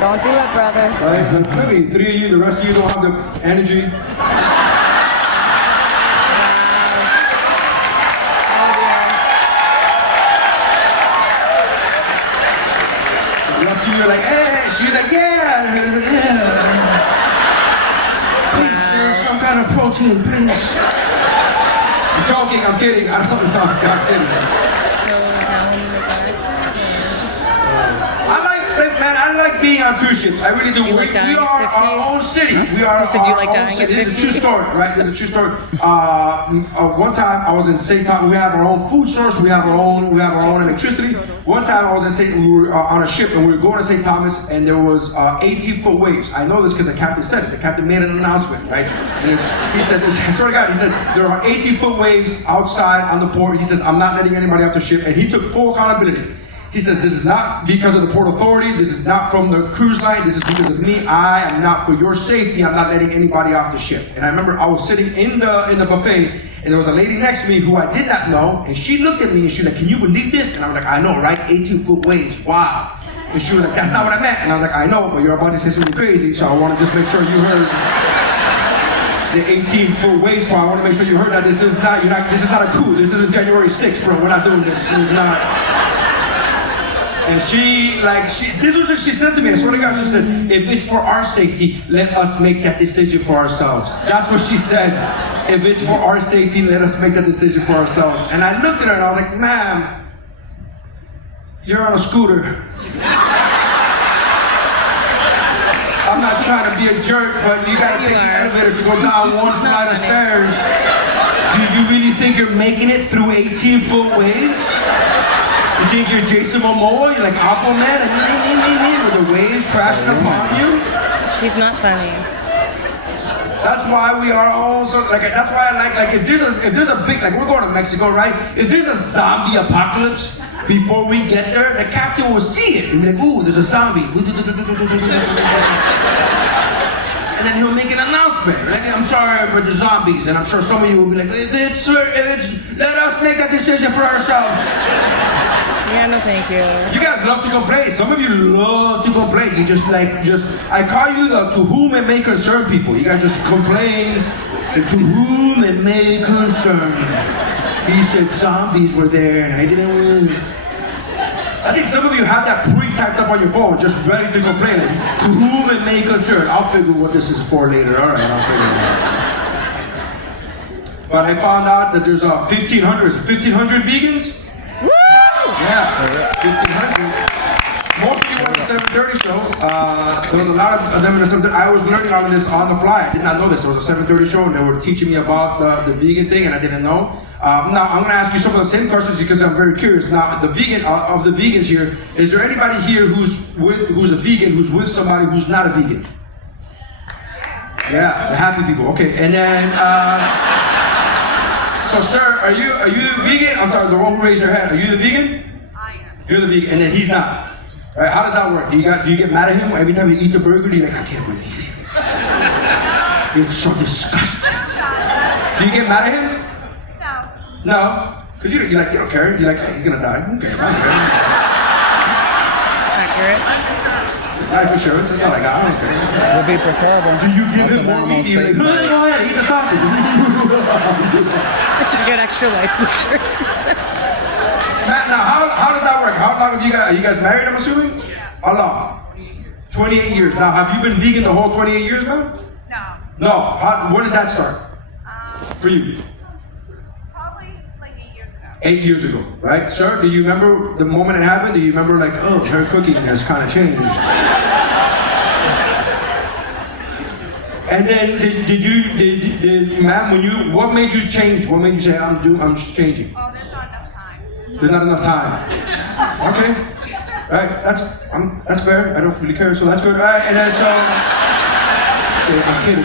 Don't do it, brother. Right? But look at you, 3 of you, the rest of you don't have the energy. The rest of you are like, hey, she's like, yeah. Please, sir, some kind of protein, please. I'm joking, I'm kidding, I don't know, I'm kidding. I like being on cruise ships. I really do. We are our own city. We are our own city. This is a true story, right? This is a true story. One time I was in St. Thomas. We have our own food source. We have our own electricity. One time I was in St. We were on a ship and we were going to St. Thomas and there was 18-foot waves. I know this because the captain said it. The captain made an announcement, right? And he said, I swear to God, he said there are 18-foot waves outside on the port. He says, I'm not letting anybody off the ship, and he took full accountability. He says, this is not because of the Port Authority, this is not from the cruise line, this is because of me. I am not, for your safety, I'm not letting anybody off the ship. And I remember I was sitting in the buffet, and there was a lady next to me who I did not know, and she looked at me and she was like, can you believe this? And I was like, I know, right? 18-foot waves, wow. And she was like, that's not what I meant. And I was like, I know, but you're about to say something crazy, so I want to just make sure you heard the 18-foot waves part. I want to make sure you heard that this is not a coup. This isn't January 6th, bro. We're not doing this. This is not. And this was what she said to me. I swear to God, she said, if it's for our safety, let us make that decision for ourselves. That's what she said. If it's for our safety, let us make that decision for ourselves. And I looked at her and I was like, ma'am, you're on a scooter. I'm not trying to be a jerk, but you gotta take the elevator to go down one flight of stairs. Do you really think you're making it through 18-foot waves? You think you're Jason Momoa? You're like Aquaman and with the waves crashing upon you? He's not funny. That's why we are all so that's why I like if there's a big, like, we're going to Mexico, right? If there's a zombie apocalypse before we get there, the captain will see it and be like, ooh, there's a zombie. And then he'll make an announcement, like, I'm sorry for the zombies, and I'm sure some of you will be like, if it's let us make that decision for ourselves. Yeah, no thank you. You guys love to complain. Some of you love to complain. You I call you the to whom it may concern people. You guys just complain to whom it may concern. He said zombies were there and I didn't win. I think some of you have that pre-typed up on your phone, just ready to complain. Like, to whom it may concern. I'll figure what this is for later. All right, I'll figure it out. But I found out that there's 1,500 vegans. Woo! Yeah, 1,500. Most of you were on the 7:30 show. There was a lot of them in the 7:30. I was learning all of this on the fly. I did not know this. There was a 7:30 show, and they were teaching me about the vegan thing, and I didn't know. Now, I'm going to ask you some of the same questions because I'm very curious. Now, the vegan of the vegans here, is there anybody here who's a vegan, who's with somebody who's not a vegan? Yeah, the happy people. Okay, and then, so sir, are you the vegan? I'm sorry, the one who raised your hand. Are you the vegan? I am. You're the vegan, and then he's not. Right? How does that work? Do you get mad at him every time he eats a burger? You're like, I can't believe you. You're so disgusting. Do you get mad at him? No, because you don't care. You're like, hey, he's gonna die. Who cares? I don't care. Accurate. Life insurance, that's all I got. I don't care. Would be preferable. Do you give him more meat? You're like, go ahead, eat the sausage. But you get extra life insurance. Matt, now how does that work? How long have you guys? Are you guys married? I'm assuming. How long? 28 years. Now, have you been vegan the whole 28 years, man? No. No. When did that start? For you? 8 years ago, right? Sir, do you remember the moment it happened? Do you remember like, oh, her cooking has kind of changed? And then did ma'am, what made you change? What made you say, I'm just changing? Oh, there's not enough time. There's not enough time. Okay, right, that's fair. I don't really care, so that's good. All right, and then I'm kidding.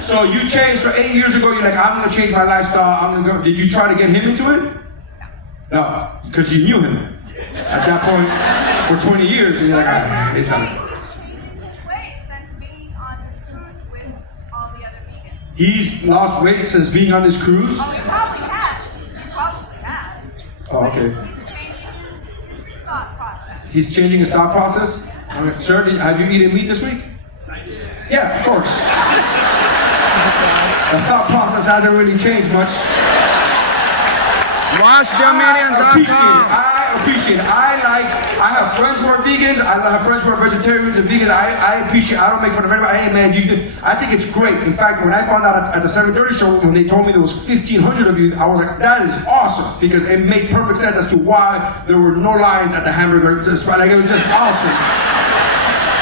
So you changed, so 8 years ago, you're like, I'm gonna change my lifestyle, did you try to get him into it? No, because you knew him at that point for 20 years, and you're like, it's not. He's weight since being on this cruise with all the other vegans. He's lost weight since being on this cruise? Oh, he probably has. Oh, okay. He's changing his thought process. He's changing his thought process? Okay. Sir, have you eaten meat this week? Yeah, of course. The thought process hasn't really changed much. WatchDominion.com. I appreciate it. I have friends who are vegans. I have friends who are vegetarians and vegans. I appreciate it. I don't make fun of anybody. Hey man, I think it's great. In fact, when I found out at the 7:30 show, when they told me there was 1,500 of you, I was like, that is awesome, because it made perfect sense as to why there were no lines at the hamburger spot. Like, it was just awesome.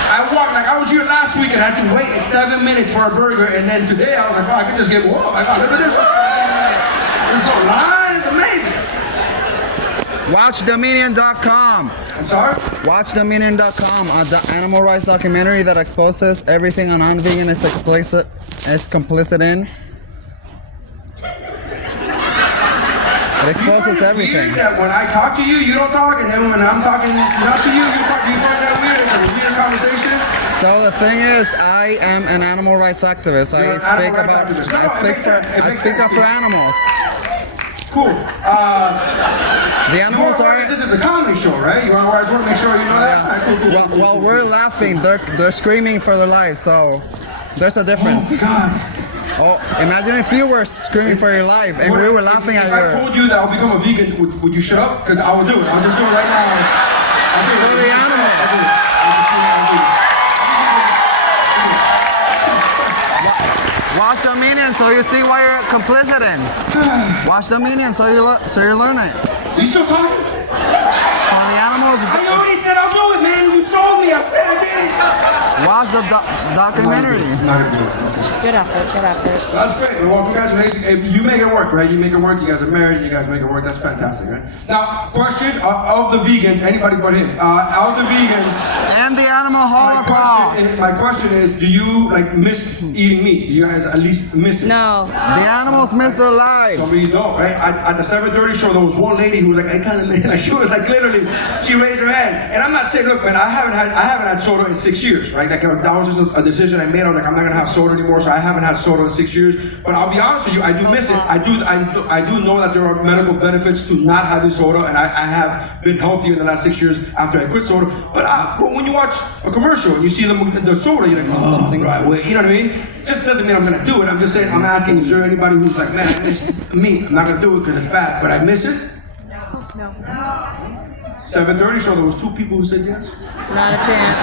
I walked, like I was here last week and I had to wait like 7 minutes for a burger, and then today I was like, wow, I could just get one. Like, oh, look at this. There's no line. It's amazing. WatchDominion.com. I'm sorry? WatchDominion.com, the animal rights documentary that exposes everything a non-vegan is complicit in. It exposes everything. Weird that when I talk to you, you don't talk, and then when I'm talking not to you, you talk. Do you find that weird? It's a weird conversation. So the thing is, I am an animal rights activist. I speak up for animals. Cool. The animals are. This is a comedy show, right? I just want to make sure you know that. Yeah. All right, cool. While we're laughing, they're screaming for their lives. So there's a difference. Oh my God. Oh, imagine if you were screaming for your life and we were laughing at you. If I told you that I'll become a vegan, would you shut up? Because I will do it. I'll just do it right now. I'll do it. For the animals. I'll do it. Watch Dominion so you see why you're complicit in. Watch Dominion so you learn it. You still talking? For the animals. I already said I'll do it, man. You sold me. I said I did it. Watch the documentary. I'm not gonna do it. Okay. Good effort, good effort. That's great. Well, congratulations. You make it work, right? You make it work. You guys are married. You guys make it work. That's fantastic, right? Now, question of the vegans, anybody but him. Of the vegans. And the animal holocaust. My question is, do you miss eating meat? Do you guys at least miss it? No. The animals miss their lives. Some of you don't, right? At the 7:30 show, there was one lady who was like, I kind of, like, she was like literally, she raised her hand. And I'm not saying, look, man, I haven't had soda in 6 years, right? Like, that was just a decision I made. I was like, I'm not gonna have soda anymore, so I haven't had soda in 6 years. But I'll be honest with you, I do miss it. I do know that there are medical benefits to not having soda, and I have been healthier in the last 6 years after I quit soda. But when you watch a commercial and you see the soda, you're like, oh, right, wait, you know what I mean? Just doesn't mean I'm gonna do it. I'm just saying, I'm asking, is there anybody who's like, man, I miss meat? I'm not gonna do it because it's bad, but I miss it? No. 7:30 show, there was 2 people who said yes. Not a chance.